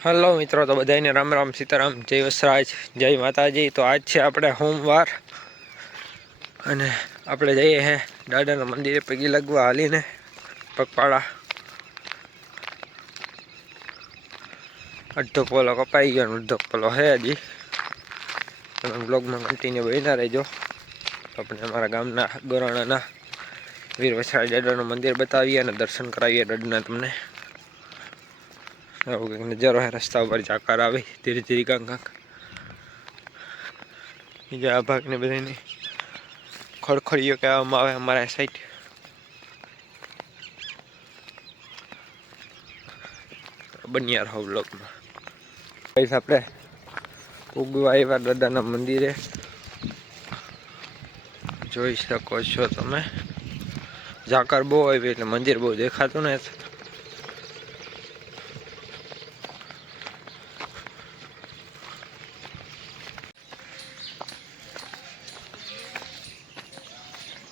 Hello મિત્રો, તો બધાને રામ રામ સીતારામ, જય વસરાજ, જય માતાજી। તો આજ છે આપણે સોમવાર અને આપણે જઈએ હે દાદાના મંદિરે પગી લગવા હાલીને પગપાળા। અડધો પોલો કપાઈ ગયો, અડધો પોલો હે હજી। તમે બ્લોગમાં કન્ટિન્યુ બન્યા રહેજો। આપણે અમારા ગામના ગોરાણાના વીર વસરાજ દાદાનું મંદિર બતાવીએ અને દર્શન કરાવીએ દાદાના તમને। નજારો है रस्ता पर जाकर આવે ધીરે ધીરે કાંક બીજા આ ભાગને બધાની ખડખડીઓ કહેવામાં આવે અમારા સાઈડ। બન્યા રહો બ્લોગમાં। ગાઈસ આપણે ઉગવા આવ્યા દાદાના મંદિરે, જોઈ શકો છો તમે। ઝાકર બહુ આવી એટલે મંદિર બહુ દેખાતું ને।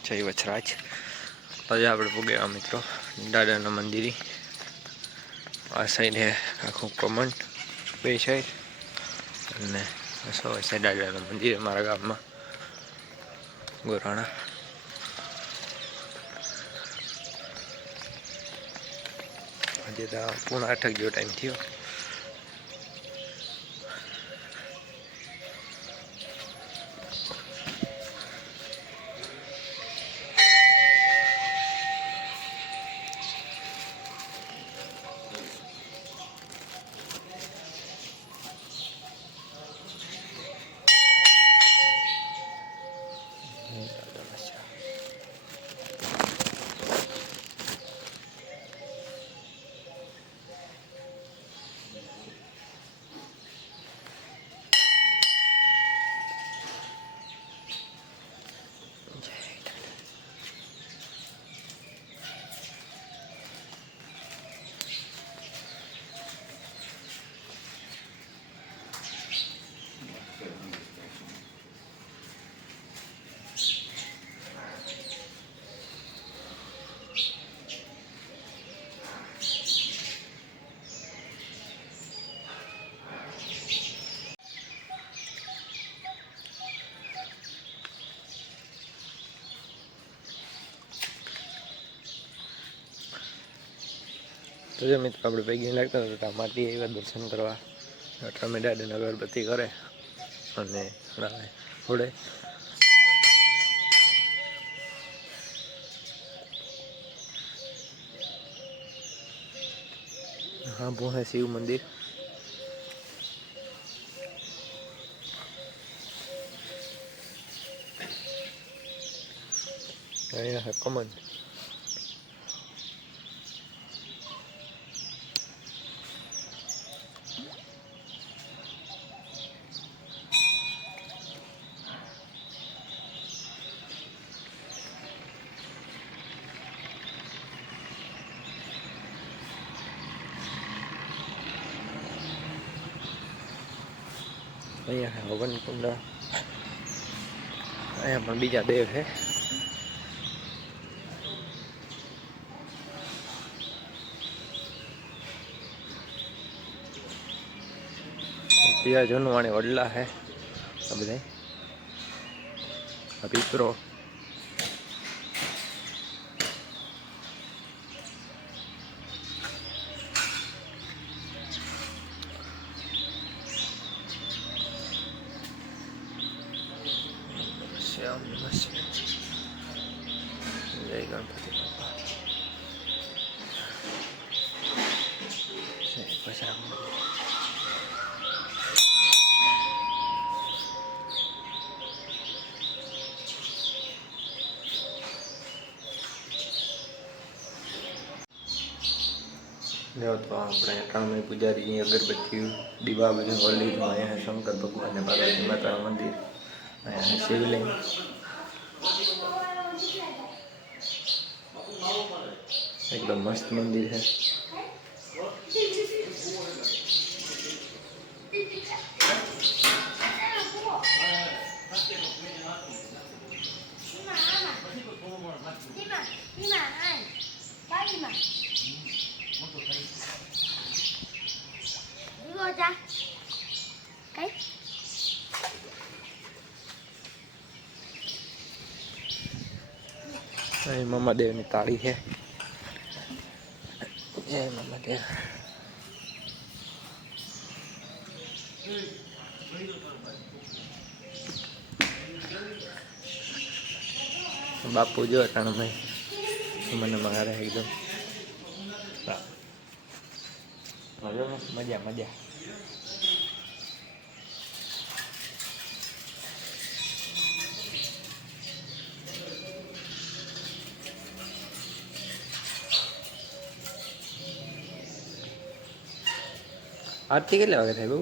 જય વછરાજ। આજે આપણે પૂગ્યા મિત્રો દાદાના મંદિરે। આ સાઈડ હે આખું કમન બે સાઈડ અને સો સાઈડ દાદાના મંદિર અમારા ગામમાં ગોરાણા। આજે તો 7:30 જેવો ટાઈમ થયો। તો જો મિત્રો આપણે પૈકી લાગતા હતા માટી આવ્યા દર્શન કરવા। અમે દાદાને અગરબત્તી કરે અને થોડે હા ભૂહે શિવ મંદિર। અહીંયા है कमन। અહીંયા है हवन कुंडा। અહીંયા પણ બીજા દેવ है। બીજા જૂનવાણી વડલા है આ બધા આ પિતરો। શ્યામ નમસ્તે, જય ગણપતિ બાપા, જય બજરંગ બલી। जो तो આપણે કામે પૂજારી અગરબત્તી દીવા બધું હોલી તો અહીંયા શંકર ભગવાન ને પાર્વતી માતાનું મંદિર, અહીંયા શિવલિંગ। एकदम मस्त मंदिर है। જા કઈ અહીં મમાદેવની તાળી છે. જય મમાદેવ. બાપુ જો ભાઈ મને મારે એકદમ મજા મજા. આરતી કેટલા વાગે થાય બહુ?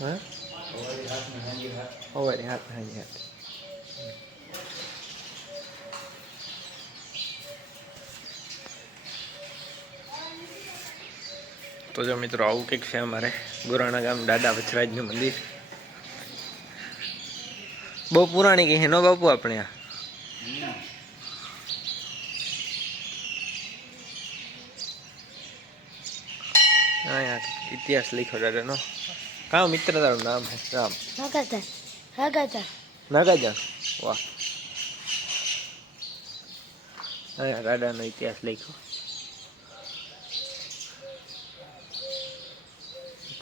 હા સવારે 7 સાંજે 7. તો જો મિત્રો આવું કંઈક છે અમારે ગોરાણા ગામ દાદા વચરાજનું મંદિર. બહુ પુરાણી કઈ છે નો બાપુ આપણે આ? ઇતિહાસ લખ્યો દાદાનો. કાં મિત્ર તારું નામ છે? રામ નાગાજા. વાહ. અહીંયા દાદાનો ઇતિહાસ લખ્યો.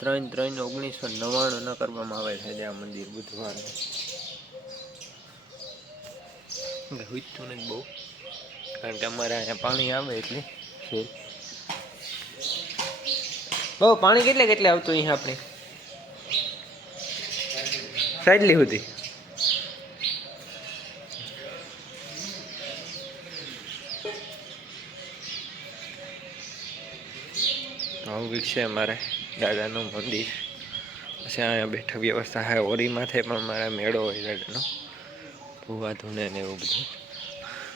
3/3/1999 કરવામાં આવે છે આ મંદિર બુધવારે. હુંતું નથી બહુ કારણ કે અમારે અહીંયા પાણી આવે એટલે છે. બહુ પાણી કેટલે આવતું અહીંયા આપણે સાઈડલી સુધી? આવું કંઈક છે અમારે દાદાનું મંદિર. પછી અહીંયા બેઠક વ્યવસ્થા છે. ઓરીમાંથી પણ મારા મેળો હોય દાદાનો, ભૂવા ધૂણે ને એવું બધું.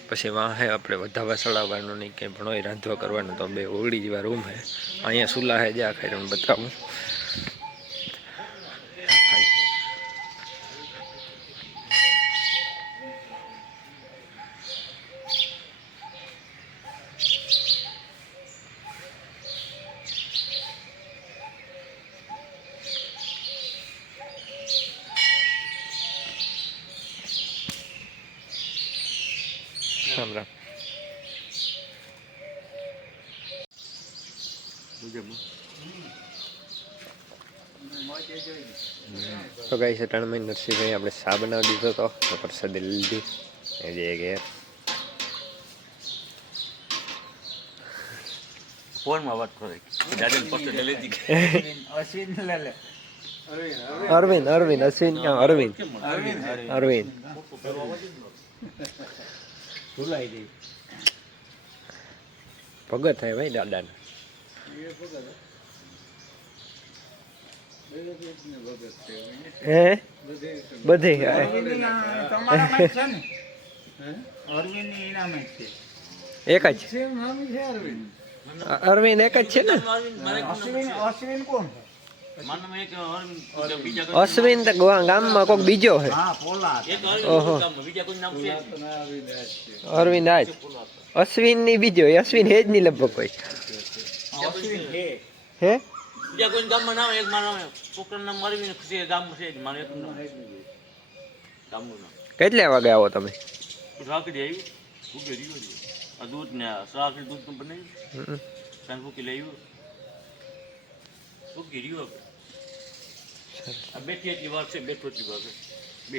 પછી વાં હે આપણે વધાવા ચડાવવાનું નહીં કંઈ પણ હોય, રાંધવા કરવાનું. તો 2 ઓગળી જેવા રૂમ છે. અહીંયા સુલા હે જ્યાં ખાઈ હું બતાવું. રામ રામ. તો ગાઈ છે ત્રણ મહિને નરસિંહભાઈ આપણે શા બનાવી દીધો હતો તો પ્રસાદી લીધી એ જે ઘેર ફોનમાં વાત કરે દાદાને પોસ્ટર લઈ લીધી. અરવિંદ અશ્વિન ક્યાં? અરવિંદ ભૂલાઈ ગઈ. ભગત થાય ભાઈ દાદાને. હે બધે એક જ અરવિંદ એક જ છે ને? અશ્વિન ગામમાં કોઈક બીજો છે. ઓહો અરવિંદ આજ અશ્વિન ની બીજો અશ્વિન હે જ નહીં લગભગ કોઈ. હે બીજા કોઈ ગામમાં નામ એક મારું છોકરાનું નામ અરવિંદ છે, ગામમાં છે મારું એક નામ ગામનું નામ. કેટલા વાગે આવો તમે? રાખડી આવી ભૂખે રહ્યો આ દૂધ ને શાક દૂધ બનાવ્યું સાંજ ભૂખી લઈ આવ્યું ભૂખી રહ્યો. આ બેઠી એટલી વાર છે, બેઠો એટલી વાર છે બે